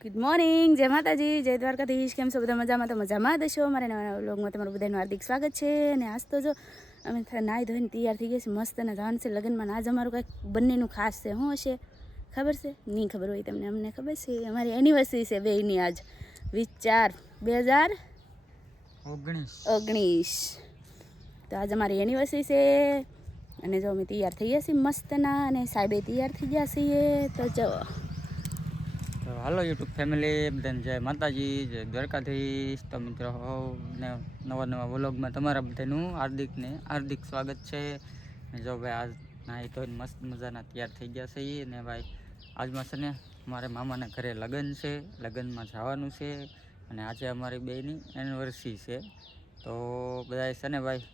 Good morning, જય માતાજી, જય દ્વારકાધીશ. કેમ છો બધા? મજામાં? તો મજામાં જ છો. મારા નવા વ્લોગમાં તમારું બધાનું હાર્દિક સ્વાગત છે. અને આજ તો જો અમે નાહી ધોઈને તૈયાર થઈ ગયા છે, મસ્ત અને જવાનું છે લગ્નમાં. આજ અમારું કંઈક બંનેનું ખાસ છે. શું હશે ખબર છે? નહીં ખબર હોય તમને, અમને ખબર છે. અમારી એનિવર્સરી છે બેયની આજ 20/4/2019. તો આજ અમારી એનિવર્સરી છે અને જો અમે તૈયાર થઈ ગયા છીએ મસ્તના, અને સાહેબે તૈયાર થઈ ગયા છીએ. તો જો તો હાલો યુટ્યુબ ફેમિલી, બધાને જય માતાજી, જય દ્વારકાધીશ. તો મિત્રો ને નવા વ્લોગમાં તમારા બધાનું હાર્દિક સ્વાગત છે. અને જો ભાઈ આજ નાહી તો મસ્ત મજાના તૈયાર થઈ ગયા છે. અને ભાઈ આજમાં છે ને મારે મામાના ઘરે લગ્ન છે, લગ્નમાં જવાનું છે. અને આજે અમારી બેની એનિવર્સરી છે. તો બધા છે ને ભાઈ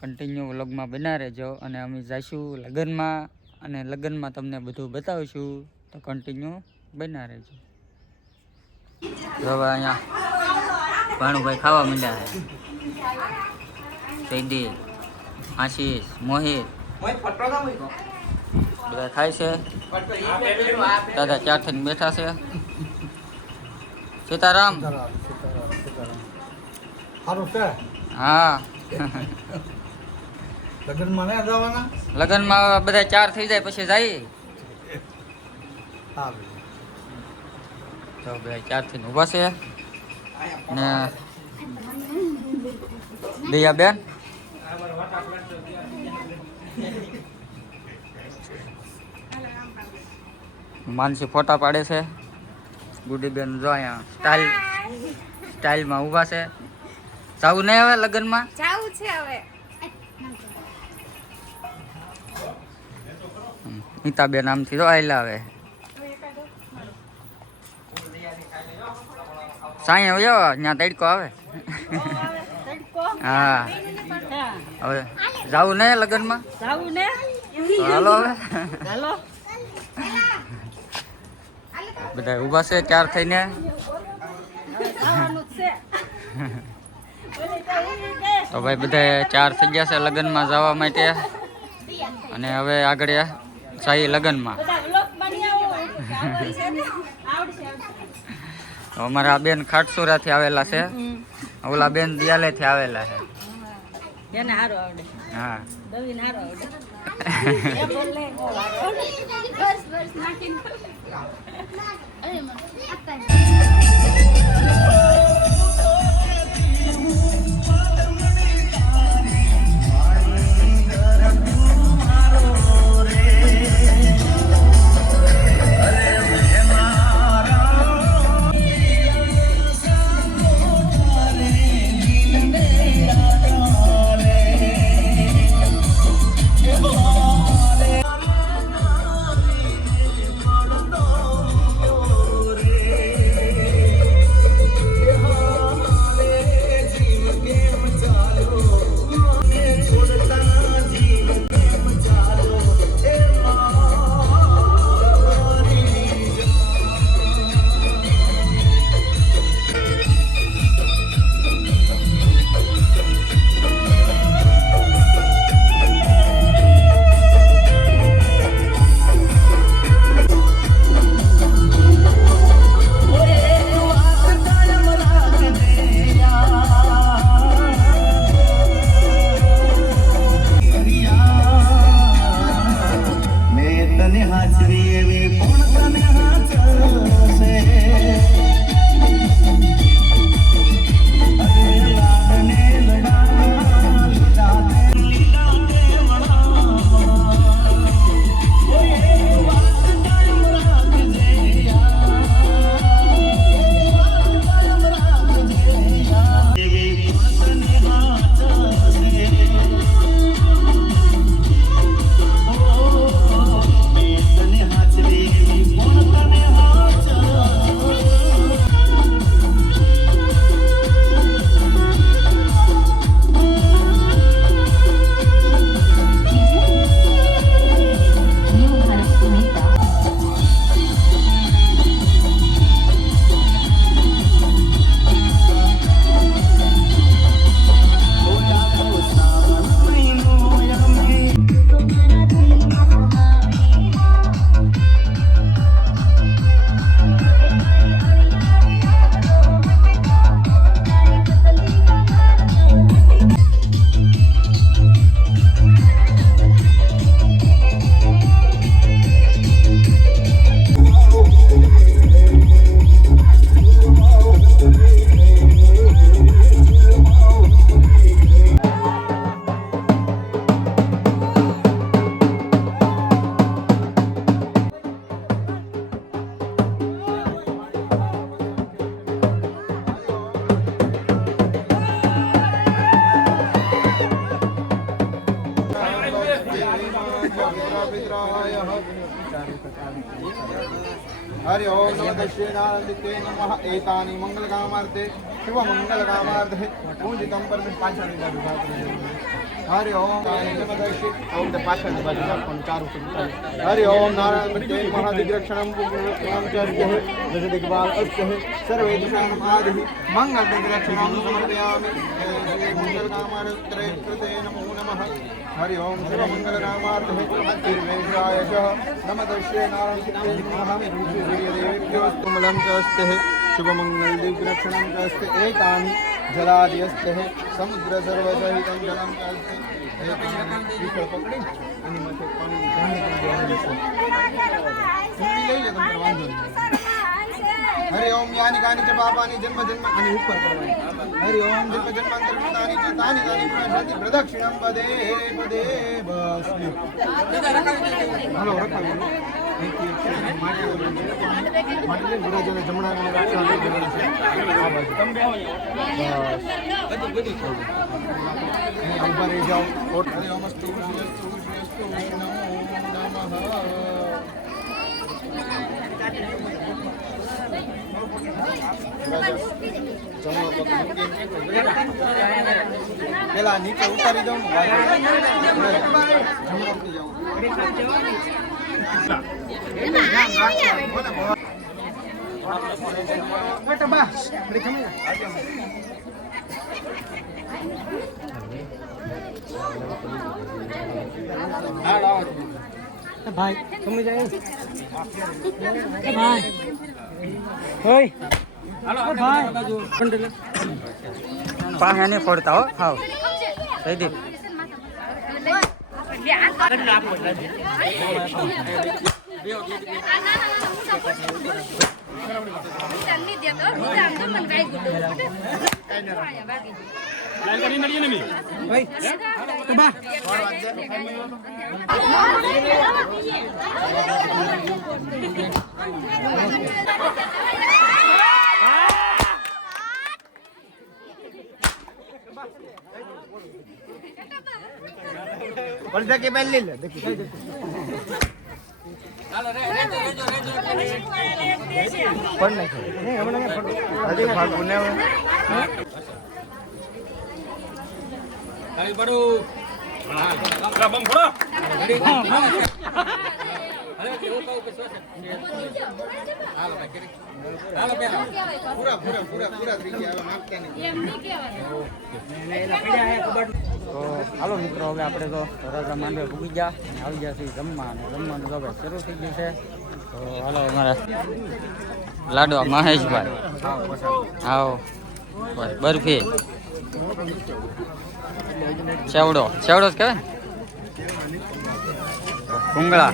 કન્ટિન્યુ વ્લોગમાં બના રહેજો. અને અમે જઈશું લગ્નમાં, અને લગ્નમાં તમને બધું બતાવીશું. તો કન્ટિન્યુ બના રહેજો. હવે અહીંયા ભાણુભાઈ ખાવા માંડ્યા છે. સૈદી, આશીષ, મોહિત બધા ખાય છે. દાદા ચાર થઈને બેઠા છે. સીતારામ. હા લગ્નમાં બધા ચાર થઈ જાય પછી જાય. તો ભાઈ ચાર થઈને ઊભા છે. ને દયાબેન માનસી ફોટા પાડે છે. ગુડીબેન જો અહીંયા સ્ટાઇલમાં ઊભા છે. જાવું નહીં હવે લગ્નમાં? જાવું છે હવે. નીતાબેન આમથી તો આયલા આવે. સાંઈ હવે ત્યાં તડકો આવે. હા હવે જાવું ને લગ્નમાં? જાવું ને? હાલો હવે. બધા ઊભા છે ચાર થઈને. તો ભાઈ બધા ચાર થઈ ગયા છે લગ્નમાં જવા માટે. અને હવે આગળ જઈએ લગ્નમાં. અમારા બેન ખાટસુરાથી આવેલા છે, ઓલા બેન દિયાલેથી આવેલા છે. હા हरि ओम नमः श्रीनारायणाय नमः एतानि मंगलकामार्थे शिव मंगलकामार्थे पूजितं परमेश्वर हरि ओम नमः ओम द पाछળ ની બાજુ પણ ચાર ઉપર हरि ओम नारायण मृत्युं महादिग्रक्षणं पूर्णं चर्यः दश दिग्बाल अस्तः सर्वे दिशानाम् आदिः मंगल दिग्रक्षणं समर्पयामि मंगलकामार्थे कृते नमो नमः हरि ओम शिव मंगलकामार्थे तिर्वेशाय च नमः श्रीनारायणाय नमः सूर्यदेव्योस्तुमलं च अस्ते शुभमंगल दिग्रक्षणं च अस्ते एतानि जलादियस्ते समुद्र सर्वसहितं जलं च अस्ते विकल्प पकड़ी અને મથે પાણી જાણી દેવાનું છે સુની લઈ લે તમને વાંધો નહીં हरि ओम यानि कानि च पापानि जन्म जन्म आणि ऊपर करवानी हरि ओम जन्म जन्मांतर कृतानि च तानि तानि प्रशंति प्रदक्षिणं पदे पदे बस्मि हेलो रखो माटी गुरुजन जमणा ने रक्षा करવાની છે આ બાજુ તમે બેહો બધું અહીં ઉપર રહી જાઓ હરિ ઓમ અસ્તુ નમો પેલા નીચે ઉતારી દઉં ભાઈ તમે જાય ભાઈ ઓય હાલો ભાઈ પાસે નહીં ફોડતા હો હાવ જયદીપ बोलता के पहले ले देखो पढ़ नहीं हमने क्या पढ़ अरे भाग बुने हुए अरे बड़ो हां बम फोड़ो अरे वो का ऊपर सोच हां भाई हां पेला पूरा पूरा पूरा पूरा થઈ ગયા માગતા નહીં એમ નહીં કહેવાનું એલા પડ્યા હે કબડ તો હાલો મિત્રો હવે આપણે તો રાજા માંડવે પૂગી ગયા આવી ગયા છે જમવા અને જમવાનું તો હવે શરૂ થઈ ગયું છે તો હાલો અમારા લાડવા મહેશભાઈ આવો બરફી સેવડો સેવડો જ કહેવાય ભૂંગળા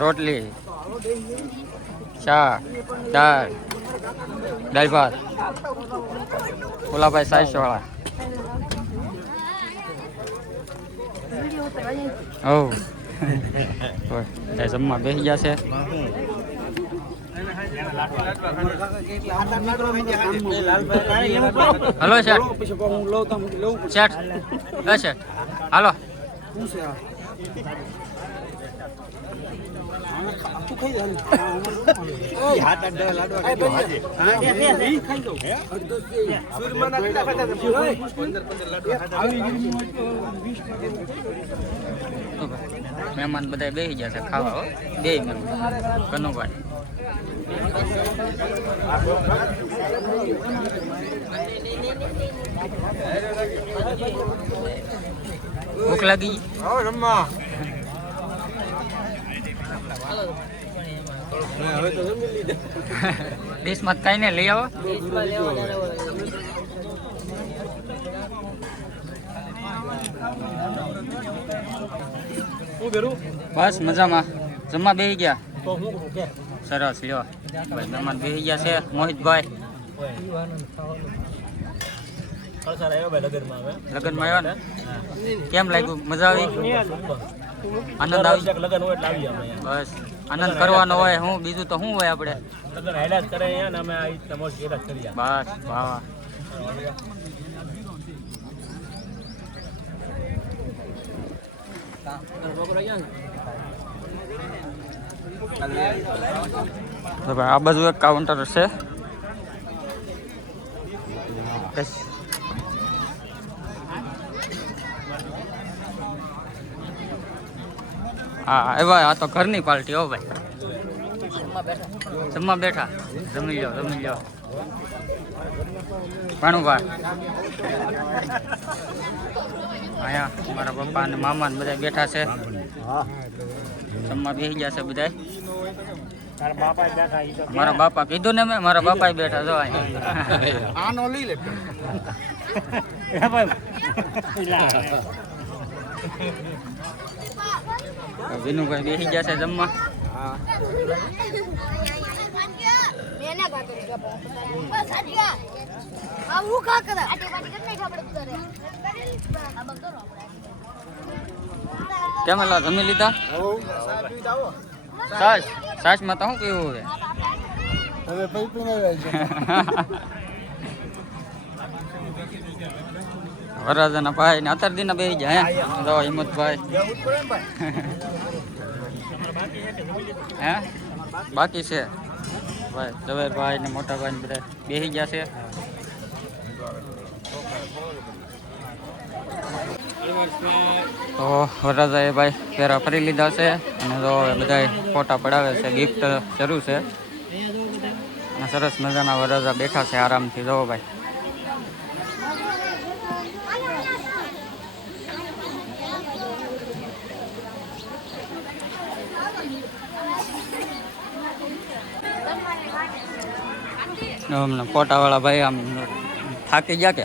રોટલી શાક દાળ દાળ ભાત ઓલાભાઈ 600 વાળા ઓ જમવા બેસી ગયા છે હલો શેઠ શેઠ શેઠ હાલો મહેમાન બધા બેસી ગયા છે ખાવા બે મહેમાન કનુભાઈ ભૂખ લાગી ડીશમાં કઈ ને લઈ આવો બસ મજામાં જમવા બેસી ગયા સરસ લ્યો ભાઈ મહેમાન બેસી ગયા છે મોહિતભાઈ લગ્નમાં આવ્યા ને કેમ લાગ્યું મજા આવી આનંદ આવી બસ આનંદ કરવાનો હોય હું બીજું તો શું હોય આપણે બસ વાહ તો ભાઈ આ બાજુ એક કાઉન્ટર છે. બસ હા એવા આ તો ઘરની પાર્ટી હો ભાઈ. જમવા બેઠા જમી લો ભાણુભાઈ. અહીંયા મારા પપ્પા અને મામા ને બધા બેઠા છે. જમવા બેસી ગયા છે બધા. મારા બાપા કીધું ને મેં મારા બાપા બેઠા જો અહીંયા. આનો લઈ લે. વિનુભાઈ બેસી ગયા છે જમવા. કેમ એલા જમી લીધા? સાસ માં તો શું કેવું હવે? હવે પૈ પીને આવે છે. વરરાજાના ભાઈ ને અતરદી ના બેસી ગયા હે. જો હિંમતભાઈ હે બાકી છે ભાઈ. ઝવેરભાઈ ને મોટા ભાઈ ને બધા બેસી ગયા છે. તો વરરાજાએ ભાઈ ફેરા ફરી લીધા છે અને તો બધા ફોટા પડાવે છે. ગિફ્ટ શરૂ છે અને સરસ મજાના વરરાજા બેઠા છે આરામથી. જો ભાઈ ફોટા વાળા ભાઈ આમ થાકી ગયા કે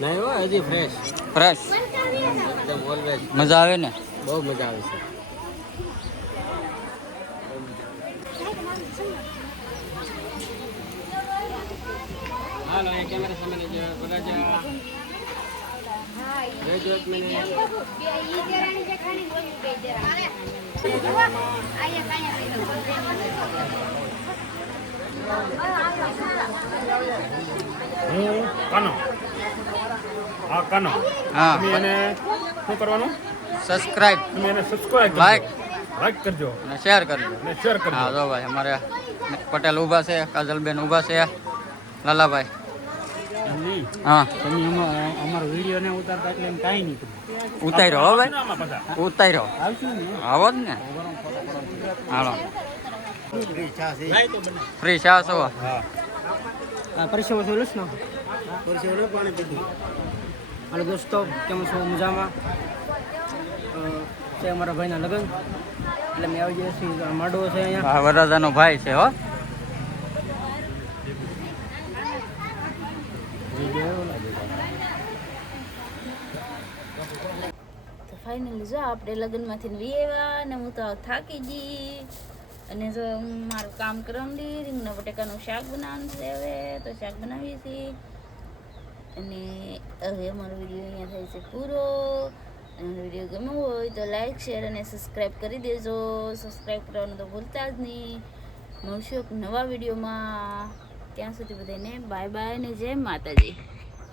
નહીં હો હજી ફ્રેશ ફ્રેશ? એકદમ ઓલવેઝ મજા આવે ને? બહુ મજા આવે છે. હાલો એ કેમેરા સામે લેજો બરાબર. રેજો એક મિનિટ. કાનો હા કાનો હા તમે એને શું કરવાનું? સબસ્ક્રાઇબ તમે એને સબસ્ક્રાઇબ લાઈક લાઈક કરજો અને શેર કરજો. અને શેર કરજો. હા જો ભાઈ અમારે પટેલ ઊભા છે, કાજલબેન ઊભા છે, લાલાભાઈ. હા તમે અમારો વિડીયો ને ઉતારતા એટલે એમ કાંઈ નહીં ઉતાર્યો હો ભાઈ, આમાં પાછા ઉતાર્યો. આવશું ને આવો જ ને. હાલો ફ્રી ચા છો? પરિચય બોલું ને પરિચય પાણી પીધું. હાલો દોસ્તો, કેમ છો? મજામાં છે. અમારા ભાઈના લગ્ન એટલે મેં આવી ગયા છીએ. માડવો છે અહીંયા. હા વરરાજાનો ભાઈ છે હો. તો ફાઇનલી જો આપણે લગ્નમાંથી વી આવ્યા ને હું તો થાકી ગઈ. અને જો મારું કામ કરવાની રીંગણા બટેકાનું શાક બનાવવાનું છે. હવે તો શાક બનાવીએ છીએ. અને હવે અમારો વિડીયો અહીંયા થાય છે પૂરો. અને વિડીયો ગમ્યો હોય તો લાઈક શેર અને સબસ્ક્રાઈબ કરી દેજો. સબસ્ક્રાઈબ કરવાનું તો ભૂલતા જ નહીં. મળશું એક નવા વિડીયોમાં. ત્યાં સુધી બધાને બાય બાય ને જય માતાજી.